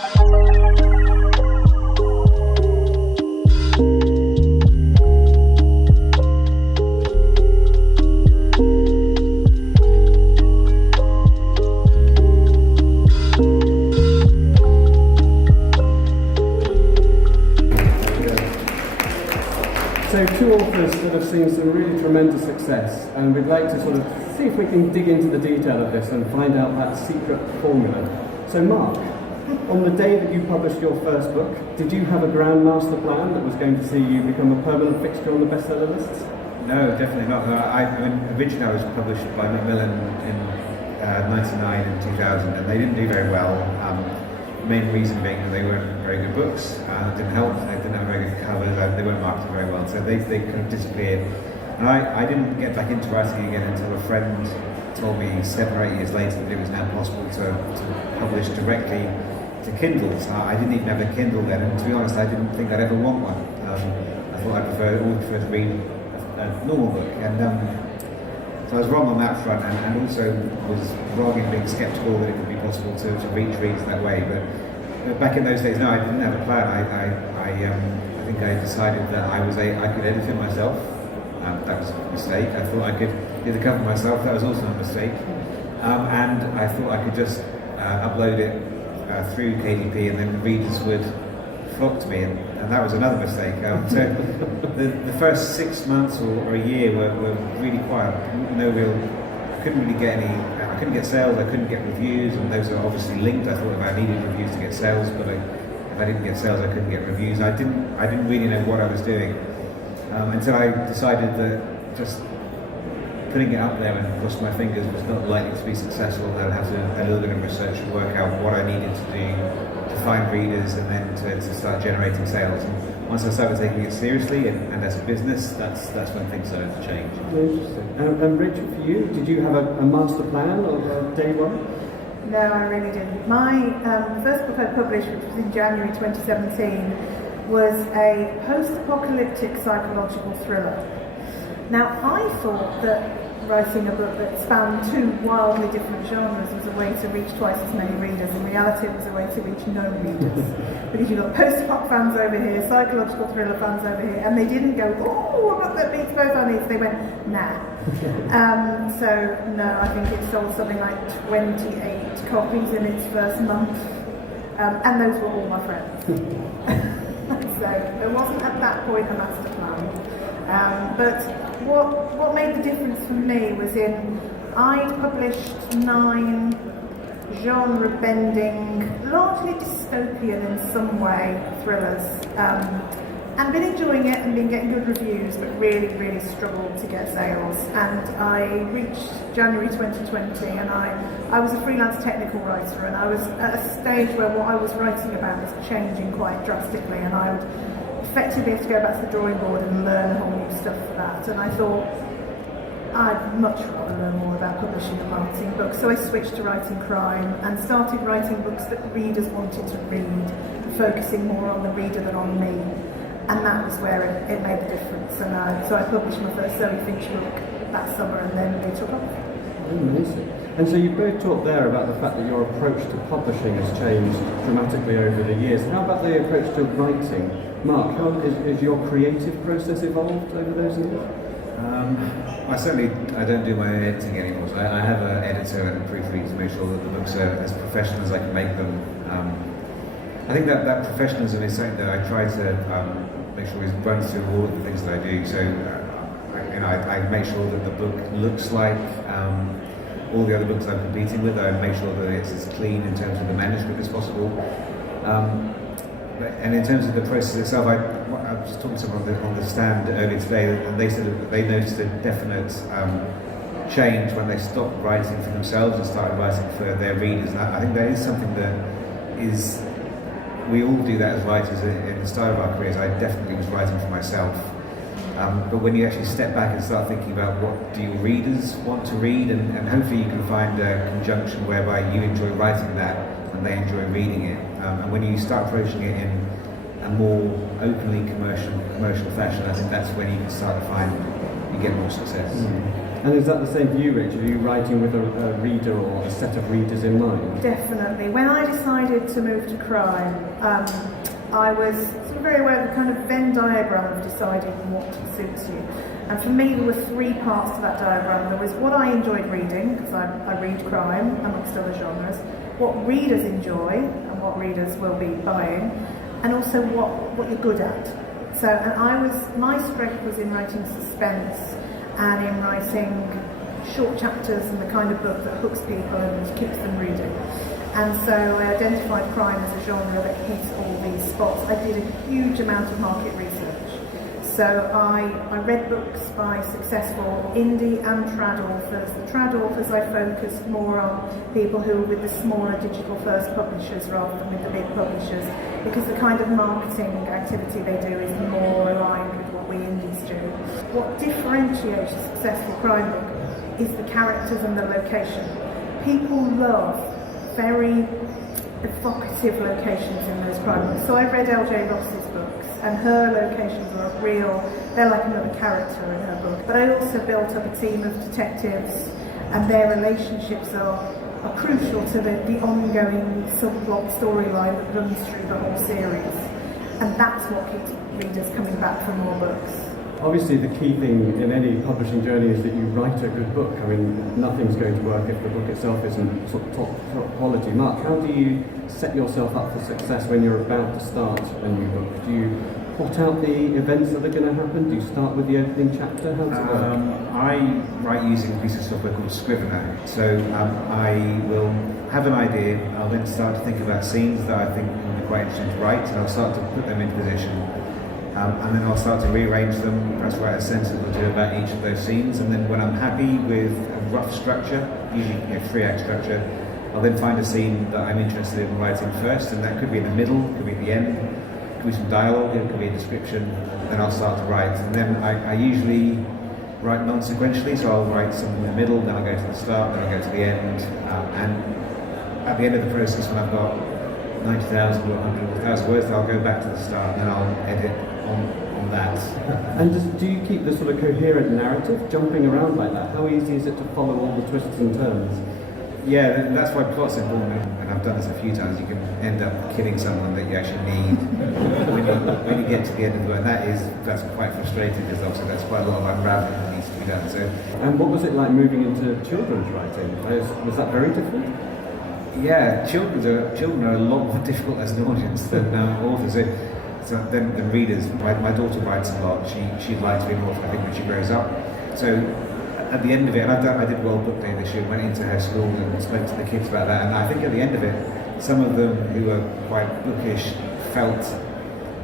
So two authors that have seen some really tremendous success, and we'd like to sort of see if we can dig into the detail of this and find out that secret formula. So Mark, on the day that you published your first book, did you have a grand master plan that was going to see you become a permanent fixture on the bestseller lists? No, definitely not. Originally I was published by McLean in 99 and 2000, and they didn't do very well. The main reason being that they weren't very good books, didn't help, they didn't have very good covers, they weren't marketed very well, so they kind of disappeared. And I didn't get back into writing again until a friend told me 7 or 8 years later that it was now possible to publish directly to Kindle. So I didn't even have a Kindle then, and to be honest I didn't think I'd ever want one. I thought I'd always prefer to read a normal book, and so I was wrong on that front, and also was wrong in being sceptical that it would be possible to reach readers that way. But back in those days, no, I didn't have a plan. I think I decided that I could edit it myself. That was a mistake. I thought I could do the cover myself. That was also a mistake. And I thought I could just upload it through KDP, and then readers would flock to me, and that was another mistake. So the first 6 months or a year were really quiet. I couldn't really get any. I couldn't get sales. I couldn't get reviews, and those are obviously linked. I thought if I needed reviews to get sales, but if I didn't get sales, I couldn't get reviews. I didn't really know what I was doing until I decided that just putting it up there and crossing my fingers was not likely to be successful. I'd have to do a little bit of research and work out what I needed to do to find readers, and then to start generating sales. And once I started taking it seriously and as a business, that's when things started to change. Interesting. And Rachel, for you, did you have a master plan of day one? No, I really didn't. My first book I published, which was in January 2017, was a post-apocalyptic psychological thriller. Now, I thought that writing a book that spanned two wildly different genres was a way to reach twice as many readers. In reality, it was a way to reach no readers. Because you've got post-apoc fans over here, psychological thriller fans over here, and they didn't go, oh, a book that beats both our needs. They went, nah. So, no, I think it sold something like 28 copies in its first month. And those were all my friends. So, there wasn't at that point a master plan. But what made the difference for me was I'd published 9 genre-bending, largely dystopian in some way, thrillers, and been enjoying it and been getting good reviews, but really, really struggled to get sales. And I reached January 2020, and I was a freelance technical writer, and I was at a stage where what I was writing about was changing quite drastically, and I would effectively have to go back to the drawing board and learn whole new stuff for that. And I thought I'd much rather learn more about publishing and marketing books, so I switched to writing crime and started writing books that readers wanted to read, focusing more on the reader than on me. And that was where it made the difference. And so I published my first Zoe Finch book that summer, and then we took off. Amazing. And so you both talked there about the fact that your approach to publishing has changed dramatically over the years. How about the approach to writing? Mark, how is your creative process evolved over those years? I don't do my own editing anymore. So I have an editor and a proofreader to make sure that the books are as professional as I can make them. I think that professionalism is something that I try to make sure it runs through all of the things that I do. So I make sure that the book looks like all the other books I'm competing with. I make sure that it's as clean in terms of the manuscript as possible. And in terms of the process itself, I was talking to someone on the stand earlier today, and they said that they noticed a definite change when they stopped writing for themselves and started writing for their readers. And I think that is something that is, we all do that as writers in the start of our careers. I definitely was writing for myself. But when you actually step back and start thinking about what do your readers want to read, and hopefully you can find a conjunction whereby you enjoy writing that and they enjoy reading it. And when you start approaching it in a more openly commercial fashion, I think that's when you can start to find you get more success. And is that the same for you, Rich? Are you writing with a reader or a set of readers in mind? Definitely. When I decided to move to crime, I was sort of very aware of the kind of Venn diagram of deciding what suits you. And for me, there were three parts to that diagram. There was what I enjoyed reading, because I read crime, amongst other genres, what readers enjoy, and what readers will be buying, and also what you're good at. So, and my strength was in writing suspense, and in writing short chapters and the kind of book that hooks people and keeps them reading. And so I identified crime as a genre that hits all these spots. I did a huge amount of market research. So I read books by successful indie and trad authors. The trad authors I focused more on people who were with the smaller digital first publishers rather than with the big publishers, because the kind of marketing activity they do is more aligned with what we indies do. What differentiates a successful crime book is the characters and the location. People love very evocative locations in those crime books. So I read L.J. Ross's books, and her locations are real, they're like another character in her book. But I also built up a team of detectives, and their relationships are crucial to the ongoing subplot storyline that runs through the whole series. And that's what keeps readers coming back for more books. Obviously, the key thing in any publishing journey is that you write a good book. I mean, nothing's going to work if the book itself isn't top quality. Mark, how do you set yourself up for success when you're about to start a new book? Do you plot out the events that are going to happen? Do you start with the opening chapter? How does it work? I write using a piece of software called Scrivener. So I will have an idea, I'll then start to think about scenes that I think will be quite interesting to write, and I'll start to put them into position. And then I'll start to rearrange them, perhaps write a sentence or two about each of those scenes, and then when I'm happy with a rough structure, usually 3-act structure, I'll then find a scene that I'm interested in writing first, and that could be in the middle, it could be at the end, it could be some dialogue, it could be a description, then I'll start to write. And then I usually write non-sequentially, so I'll write something in the middle, then I'll go to the start, then I'll go to the end, and at the end of the process, when I've got 90,000 or 100,000 words, I'll go back to the start, and then I'll edit on that. And do you keep the sort of coherent narrative jumping around like that? How easy is it to follow all the twists and turns? Yeah, that's why plot's important, and I've done this a few times. You can end up killing someone that you actually need when you get to the end of the book, and that's quite frustrating, because obviously that's quite a lot of unraveling that needs to be done. So, and what was it like moving into children's writing? Was that very difficult? Yeah, children are a lot more difficult as an audience than authors. Than readers. My daughter writes a lot. She'd like to be an author, I think, when she grows up. So at the end of it, and I did World Book Day this year, went into her school and spoke to the kids about that, and I think at the end of it, some of them who were quite bookish felt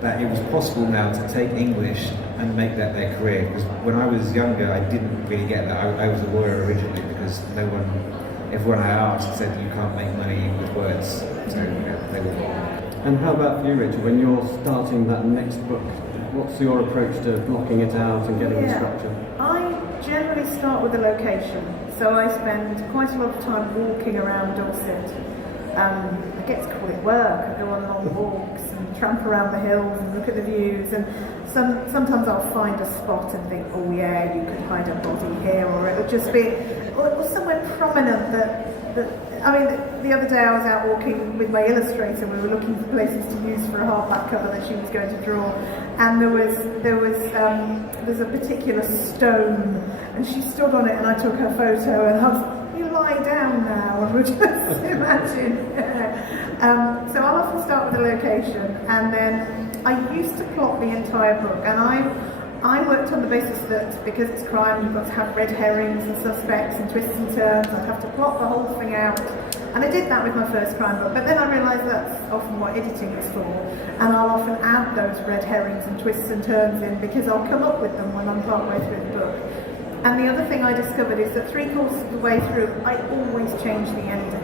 that it was possible now to take English and make that their career. Because when I was younger, I didn't really get that. I was a lawyer originally, because everyone I asked said you can't make money with words. So they were wrong. And how about for you, Richard? When you're starting that next book, what's your approach to blocking it out and getting the structure? I generally start with the location. So I spend quite a lot of time walking around Dorset. I get to call it work. I go on long walks and tramp around the hills and look at the views. And sometimes I'll find a spot and think, oh yeah, you could hide a body here, or it would just be, or somewhere prominent that I mean, the other day I was out walking with my illustrator. We were looking for places to use for a hardback cover that she was going to draw, and there's a particular stone, and she stood on it, and I took her photo, and I was, you lie down now, and we'll just imagine. So I'll often start with the location, and then I used to plot the entire book, and I worked on the basis that because it's crime, you've got to have red herrings and suspects and twists and turns. I'd have to plot the whole thing out. And I did that with my first crime book, but then I realised that's often what editing is for. And I'll often add those red herrings and twists and turns in, because I'll come up with them when I'm partway through the book. And the other thing I discovered is that 3/4 of the way through, I always change the ending.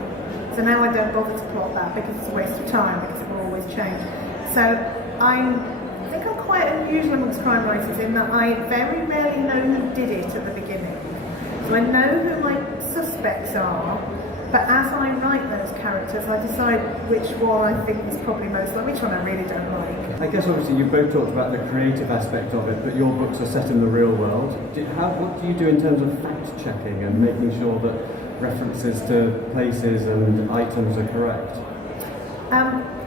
So now I don't bother to plot that, because it's a waste of time, because it will always change. So I think I'm quite unusual amongst crime writers in that I very rarely know who did it at the beginning. So I know who my suspects are, But as I write those characters, I decide which one I think is probably most like, which one I really don't like. I guess obviously you both talked about the creative aspect of it, but your books are set in the real world. What do you do in terms of fact checking and making sure that references to places and items are correct?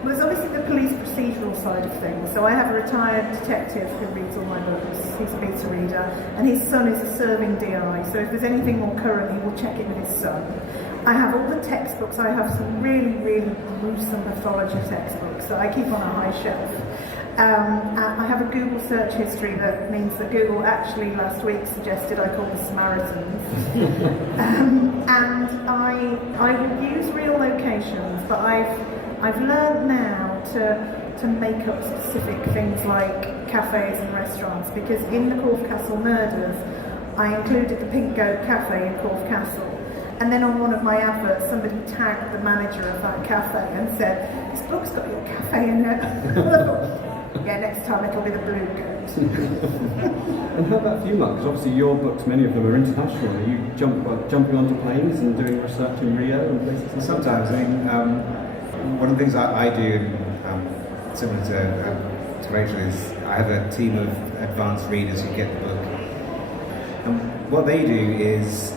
There's obviously the police procedural side of things. So I have a retired detective who reads all my books. He's a beta reader, and his son is a serving DI. So if there's anything more current, he will check it with his son. I have all the textbooks. I have some really, really gruesome pathology textbooks that I keep on a high shelf. I have a Google search history that means that Google actually last week suggested I call the Samaritans. And I will use real locations, but I've learned now to make up specific things like cafes and restaurants, because in the Corfe Castle Murders I included the Pink Goat Cafe in Corfe Castle, and then on one of my adverts somebody tagged the manager of that cafe and said, "This book's got your cafe in it." Yeah, next time it'll be the Blue Goat. And how about you, Mark? Because obviously your books, many of them are international. Are you jumping onto planes and doing research in Rio and places like that? Sometimes, I mean, one of the things I do, similar to Rachel, is I have a team of advanced readers who get the book. And what they do is,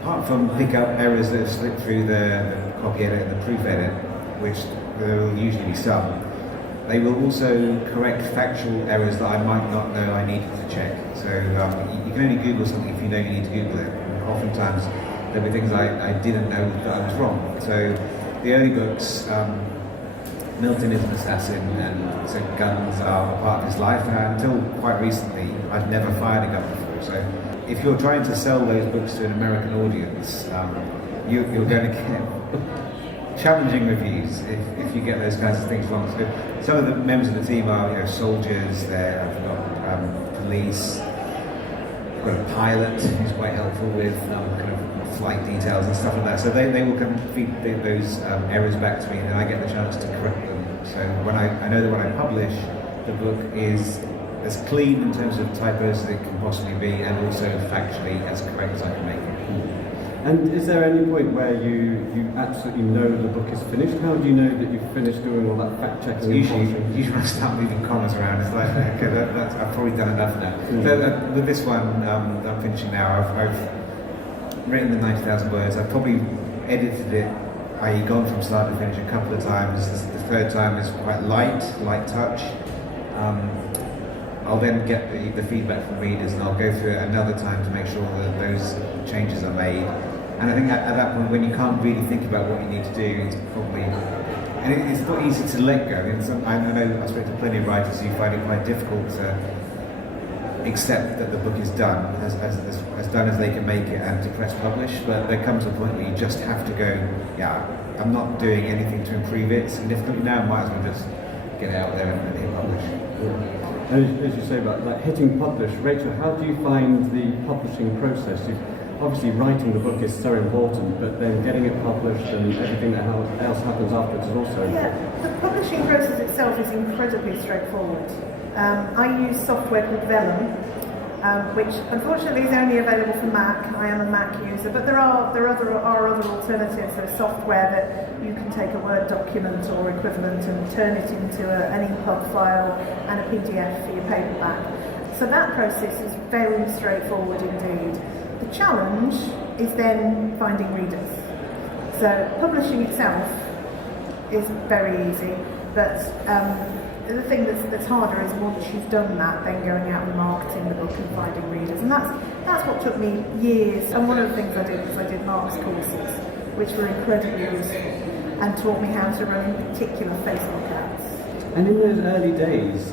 apart from pick up errors that have slipped through the copy edit and the proof edit, which there will usually be some, they will also correct factual errors that I might not know I needed to check. So you can only Google something if you know you need to Google it. And oftentimes there'll be things I didn't know that I was wrong. So the early books, Milton is an assassin, and so guns are a part of his life. And until quite recently, I'd never fired a gun before. So if you're trying to sell those books to an American audience, you're going to get challenging reviews if you get those kinds of things wrong. So some of the members of the team are soldiers, I've got police, I've got a pilot who's quite helpful with kind of flight details and stuff like that. So they will come feed those errors back to me, and I get the chance to correct them. So when I know that when I publish, the book is as clean in terms of typos as it can possibly be, and also factually as correct as I can make it. And is there any point where you absolutely know the book is finished? How do you know that you've finished doing all that fact checking? Usually when I start moving commas around, it's like, okay, that's, I've probably done enough now. But with this one that I'm finishing now, I've written the 90,000 words. I've probably edited it, i.e. gone from start to finish a couple of times. The third time is quite light touch. I'll then get the feedback from readers, and I'll go through it another time to make sure that those changes are made. And I think at that point, when you can't really think about what you need to do, it's probably, and it's not easy to let go. I know I've spoken to plenty of writers who find it quite difficult to accept that the book is done, as done as they can make it, and to press publish. But there comes a point where you just have to go, yeah, I'm not doing anything to improve it significantly now, I might as well just get it out there and hit publish. And as you say about like hitting publish, Rachel, how do you find the publishing process? Obviously writing the book is so important, but then getting it published and everything that else happens afterwards is also important. Yeah, the publishing process itself is incredibly straightforward. I use software called Vellum, which unfortunately is only available for Mac. I am a Mac user, but there are other alternatives. There's software that you can take a Word document or equivalent and turn it into an EPUB file and a PDF for your paperback. So that process is very straightforward indeed. The challenge is then finding readers. So publishing itself is very easy, but the thing that's harder is once you've done that, then going out and marketing the book and finding readers. And that's what took me years. And one of the things I did was I did Mark's courses, which were incredibly useful and taught me how to run in particular Facebook ads. And in those early days,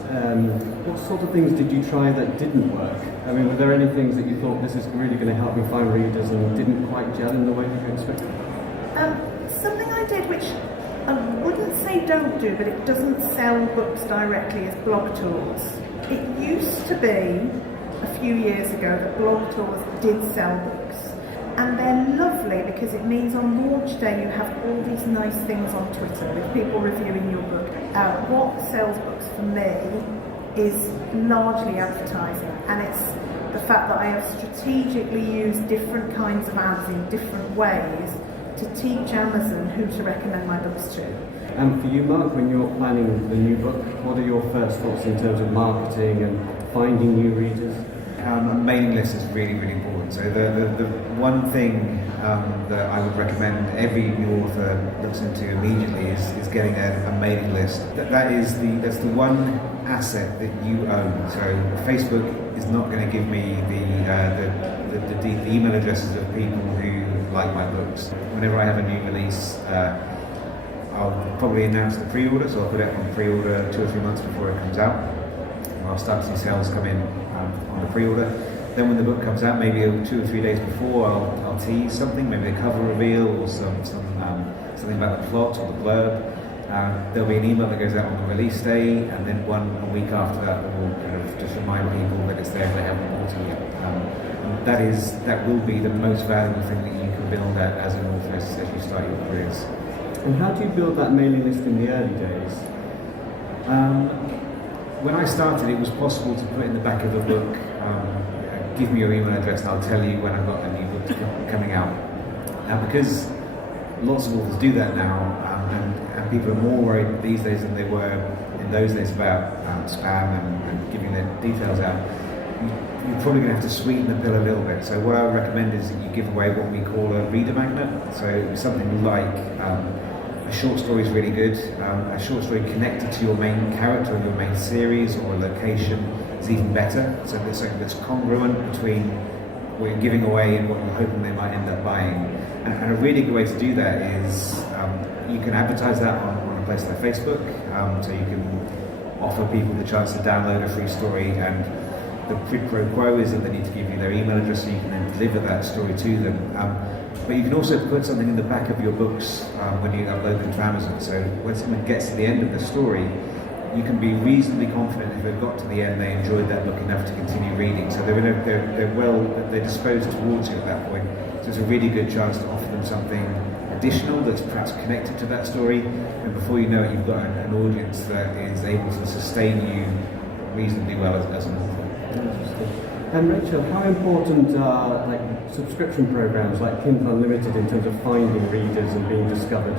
what sort of things did you try that didn't work? I mean, were there any things that you thought, this is really going to help me find readers, and didn't quite gel in the way you expected? Something I did, which I wouldn't say don't do, but it doesn't sell books directly, as blog tours. It used to be, a few years ago, that blog tours did sell books. And they're lovely because it means on launch day you have all these nice things on Twitter with people reviewing your book. What sells books for me is largely advertising, and it's the fact that I have strategically used different kinds of ads in different ways to teach Amazon who to recommend my books to. And for you, Mark, when you're planning the new book, what are your first thoughts in terms of marketing and finding new readers? A mailing list is really, really important. So the one thing that I would recommend every new author looks into immediately is getting a mailing list. That's the one asset that you own. So Facebook is not going to give me the email addresses of people who like my books. Whenever I have a new release, I'll probably announce the pre-order, so I'll put it on pre-order 2 or 3 months before it comes out. And I'll start to see sales come in on the pre-order. Then when the book comes out, maybe 2 or 3 days before, I'll tease something, maybe a cover reveal or something about the plot or the blurb. There'll be an email that goes out on the release day, and then one a week after that will kind of just remind people that it's there if they haven't bought it yet. That will be the most valuable thing that you can build at as an author as you start your careers. And how do you build that mailing list in the early days? When I started, it was possible to put in the back of a book, give me your email address and I'll tell you when I've got a new book coming out. Because lots of authors do that now, and people are more worried these days than they were in those days about spam and giving their details out. You're probably going to have to sweeten the pill a little bit. So what I would recommend is that you give away what we call a reader magnet. So something like a short story is really good. A short story connected to your main character or your main series or a location is even better. So there's something that's congruent between what you're giving away and what you're hoping they might end up buying. And a really good way to do that is you can advertise that on a place like Facebook. So you can offer people the chance to download a free story, and the quid pro quo is that they need to give you their email address so you can then deliver that story to them. But you can also put something in the back of your books when you upload them to Amazon. So when someone gets to the end of the story, you can be reasonably confident if they've got to the end, they enjoyed that book enough to continue reading. So they're disposed towards you at that point. So it's a really good chance to offer them something additional that's perhaps connected to that story. And before you know it, you've got an audience that is able to sustain you reasonably well as an author. And Rachel, how important are subscription programs like Kindle Unlimited in terms of finding readers and being discovered?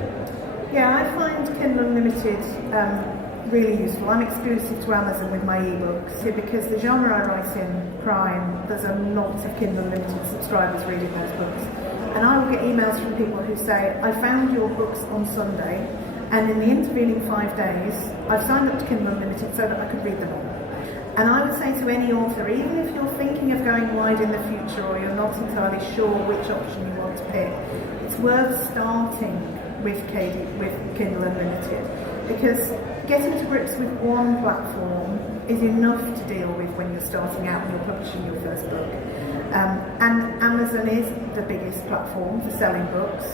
Yeah, I find Kindle Unlimited really useful. I'm exclusive to Amazon with my ebooks because the genre I write in, crime, there's a lot of Kindle Unlimited subscribers reading those books. And I will get emails from people who say, I found your books on Sunday, and in the intervening 5 days, I've signed up to Kindle Unlimited so that I could read them all. And I would say to any author, even if you're thinking of going wide in the future or you're not entirely sure which option you want to pick, it's worth starting with Kindle Unlimited, because getting to grips with one platform is enough to deal with when you're starting out and you're publishing your first book. And Amazon is the biggest platform for selling books.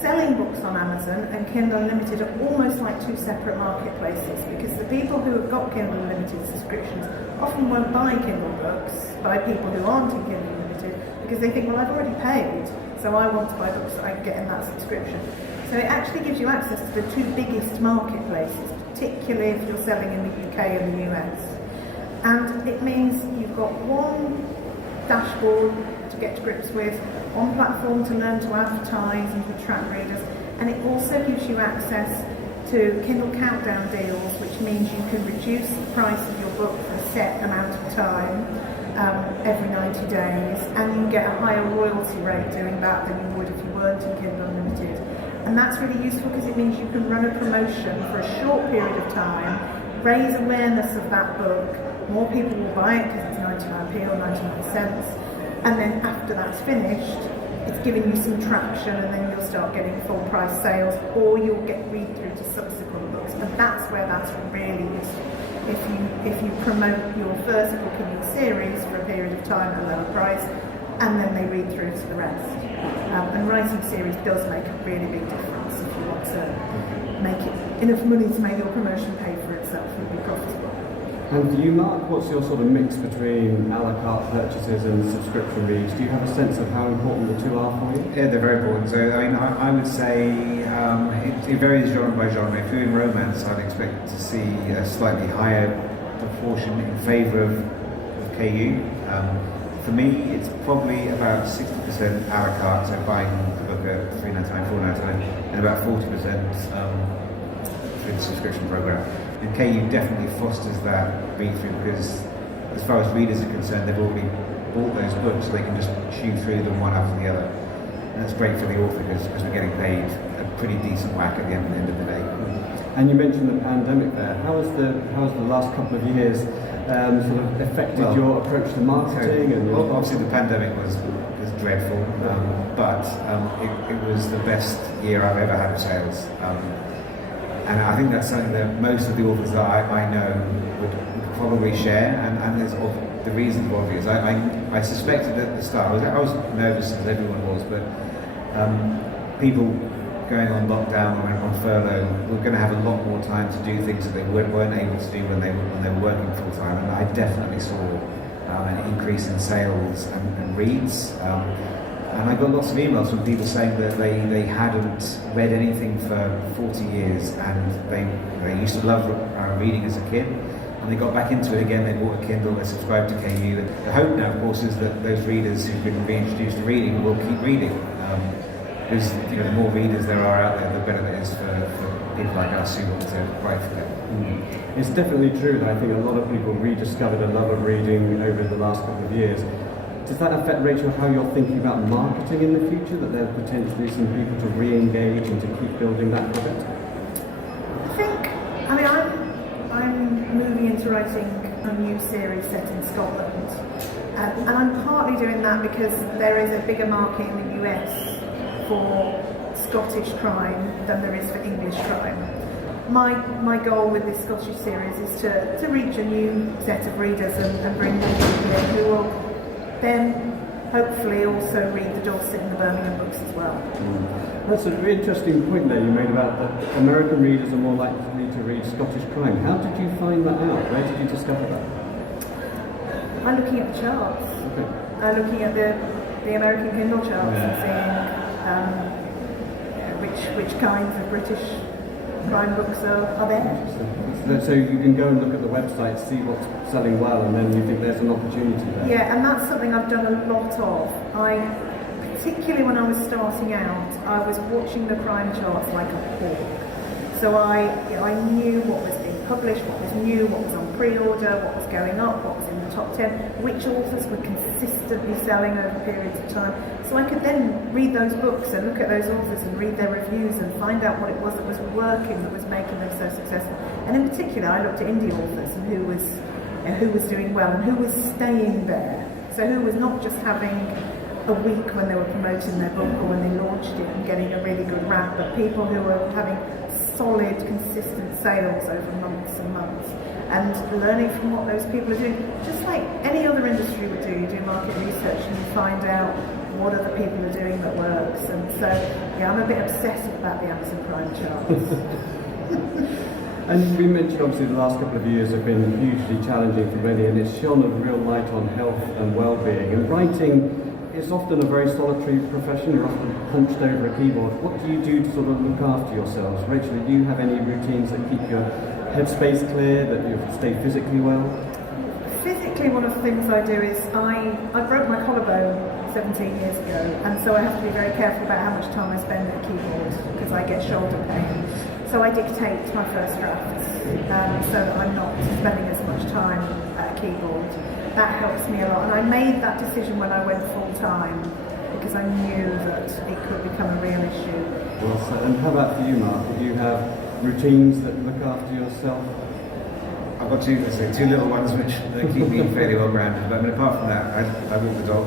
Selling books on Amazon and Kindle Unlimited are almost like two separate marketplaces, because the people who have got Kindle Unlimited subscriptions often won't buy Kindle books by people who aren't in Kindle Unlimited, because they think, well, I've already paid, so I want to buy books that I can get in that subscription. So it actually gives you access to the two biggest marketplaces, particularly if you're selling in the UK and the US. And it means you've got one dashboard to get to grips with, one platform to learn to advertise and to attract readers, and it also gives you access to Kindle countdown deals, which means you can reduce the price of your book for a set amount of time every 90 days, and you get a higher royalty rate doing that than you would if you weren't in Kindle Unlimited. And that's really useful because it means you can run a promotion for a short period of time, raise awareness of that book, more people will buy it because it's 99p or 99 cents, and then after that's finished, it's giving you some traction, and then you'll start getting full price sales, or you'll get read through to subsequent books. And that's where that's really useful. If you promote your first book in your series for a period of time at a lower price, and then they read through to the rest. And writing series does make a really big difference if you want to make it enough money to make your promotion pay for itself and be profitable. And for you, Mark, what's your sort of mix between a la carte purchases and subscription reads? Do you have a sense of how important the two are for you? Yeah, they're very important. So, I would say it varies genre by genre. If you're in romance, I'd expect to see a slightly higher proportion in favour of KU. For me, it's probably about 60% a la carte, so buying the book at £3.99, £4.99, and about 40% through the subscription program. And KU definitely fosters that read through because, as far as readers are concerned, they've already bought those books, so they can just chew through them one after the other. And that's great for the author because we're getting paid a pretty decent whack at the end of the day. And you mentioned the pandemic there. How has the last couple of years sort of affected your approach to marketing? Obviously the pandemic was dreadful, but it was the best year I've ever had of sales. And I think that's something that most of the authors that I know would probably share, and there's the reasons were obvious. I suspected at the start, I was nervous as everyone was, but people going on lockdown or on furlough were going to have a lot more time to do things that they weren't able to do when they were working full time, and I definitely saw an increase in sales and reads. And I got lots of emails from people saying that they hadn't read anything for 40 years, and they used to love reading as a kid, and they got back into it again. They bought a Kindle, they subscribed to KU. The hope now, of course, is that those readers who've been reintroduced to reading will keep reading. Because the more readers there are out there, the better it is for people like us who want to write for them. It's definitely true that I think a lot of people rediscovered a love of reading over the last couple of years. Does that affect, Rachel, how you're thinking about marketing in the future, that there are potentially some people to re-engage and to keep building that habit? I'm moving into writing a new series set in Scotland, and I'm partly doing that because there is a bigger market in the US for Scottish crime than there is for English crime. My goal with this Scottish series is to reach a new set of readers and bring more people in who will then hopefully also read the Dorset and the Birmingham books as well. That's a really interesting point there you made about that American readers are more likely to read Scottish crime. How did you find that out? Where did you discover that? I'm looking at the charts. Okay. I'm looking at the American Kindle charts and seeing which kinds of British crime books are there. So you can go and look at the website, see what's selling well, and then you think there's an opportunity there. Yeah, and that's something I've done a lot of. Particularly when I was starting out, I was watching the crime charts like a hawk. So I knew what was being published, what was new, what was on pre-order, what was going up, what was in the top 10, which authors were consistently selling over periods of time. So I could then read those books and look at those authors and read their reviews and find out what it was that was working, that was making them so successful. And in particular, I looked at indie authors and who was doing well and who was staying there. So who was not just having a week when they were promoting their book or when they launched it and getting a really good rap, but people who were having solid, consistent sales over months and months, and learning from what those people are doing. Just like any other industry would do, you do market research and you find out what other people are doing that works. And so, yeah, I'm a bit obsessed about the Amazon Prime charts. And we mentioned obviously the last couple of years have been hugely challenging for many, and it's shone a real light on health and well-being. And writing is often a very solitary profession. You're often hunched over a keyboard. What do you do to sort of look after yourselves? Rachel, do you have any routines that keep your headspace clear, that you stay physically well? Physically, one of the things I do is I broke my collarbone 17 years ago, and so I have to be very careful about how much time I spend at a keyboard because I get shoulder pain. So I dictate my first drafts so that I'm not spending as much time at a keyboard. That helps me a lot, and I made that decision when I went full time because I knew that it could become a real issue. Well said. And how about for you, Mark? Do you have routines that look after yourself? I've got two little ones which they keep me fairly well grounded. But I mean, apart from that, I walk the dog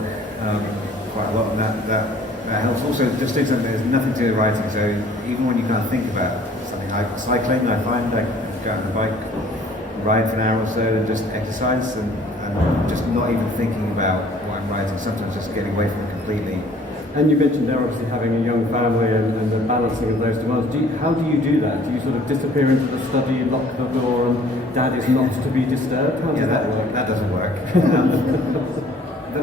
quite a lot, and that helps. Also, just doing something there's nothing to do with writing. So even when you can't think about something like cycling, I find I can go out on the bike, ride for an hour or so, and just exercise and just not even thinking about what I'm writing. Sometimes just getting away from it completely. And you mentioned there obviously having a young family and the balancing of those demands. How do you do that? Do you sort of disappear into the study, lock the door, and Dad is not to be disturbed? How does that work? That doesn't work.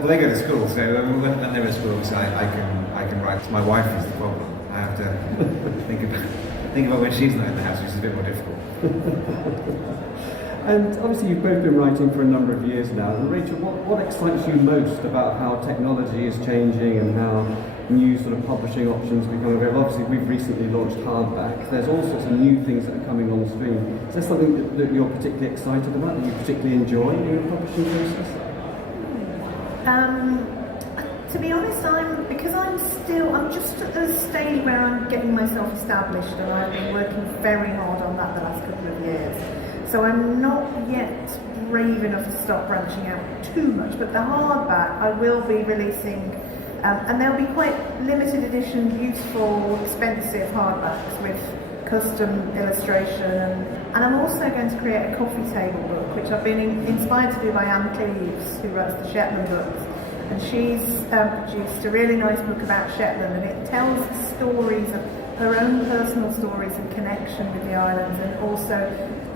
They go to school, so when they're at school, so I can write. My wife is the problem. I have to think about when she's not in the house, which is a bit more difficult. And obviously you've both been writing for a number of years now. And Rachel, what excites you most about how technology is changing and how new sort of publishing options becoming available. Obviously, we've recently launched hardback. There's all sorts of new things that are coming on stream. Is there something that you're particularly excited about, that you particularly enjoy in the publishing process? To be honest, I'm just at the stage where I'm getting myself established, and I've been working very hard on that the last couple of years. So I'm not yet brave enough to start branching out too much, but the hardback I will be releasing, and they'll be quite limited edition, beautiful, expensive hardbacks with custom illustration, and I'm also going to create a coffee table book, which I've been inspired to do by Anne Cleves, who writes the Shetland books. And she's produced a really nice book about Shetland, and it tells stories of her own personal stories and connection with the islands, and also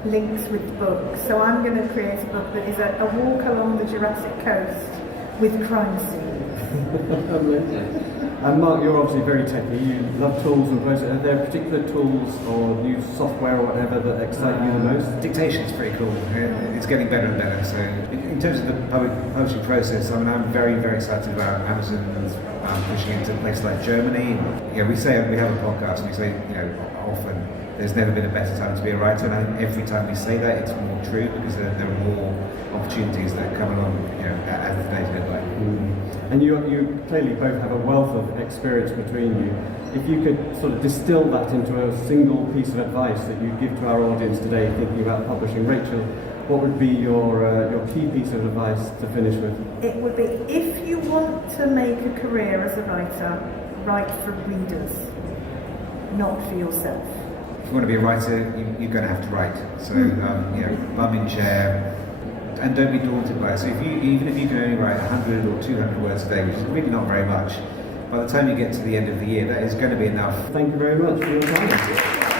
links with books. So I'm going to create a book that is a walk along the Jurassic Coast with crime scenes. Amazing. And Mark, you're obviously very techy. You love tools and process. Are there particular tools or new software or whatever that excite you the most? Dictation's pretty cool. It's getting better and better. So in terms of the publishing process, I mean, I'm very, very excited about Amazon pushing into places like Germany. You know, we say we have a podcast, and we say, you know, often there's never been a better time to be a writer, and I think every time we say that, it's more true, because there are more opportunities that come along, you know, as the days go by. And you clearly both have a wealth of experience between you. If you could sort of distill that into a single piece of advice that you'd give to our audience today thinking about publishing, Rachel, what would be your key piece of advice to finish with? It would be, if you want to make a career as a writer, write for readers, not for yourself. If you want to be a writer, you're going to have to write. So, you know, bum in chair, and don't be daunted by it. So even if you can only write 100 or 200 words a day, which is really not very much, by the time you get to the end of the year, that is going to be enough. Thank you very much for your time.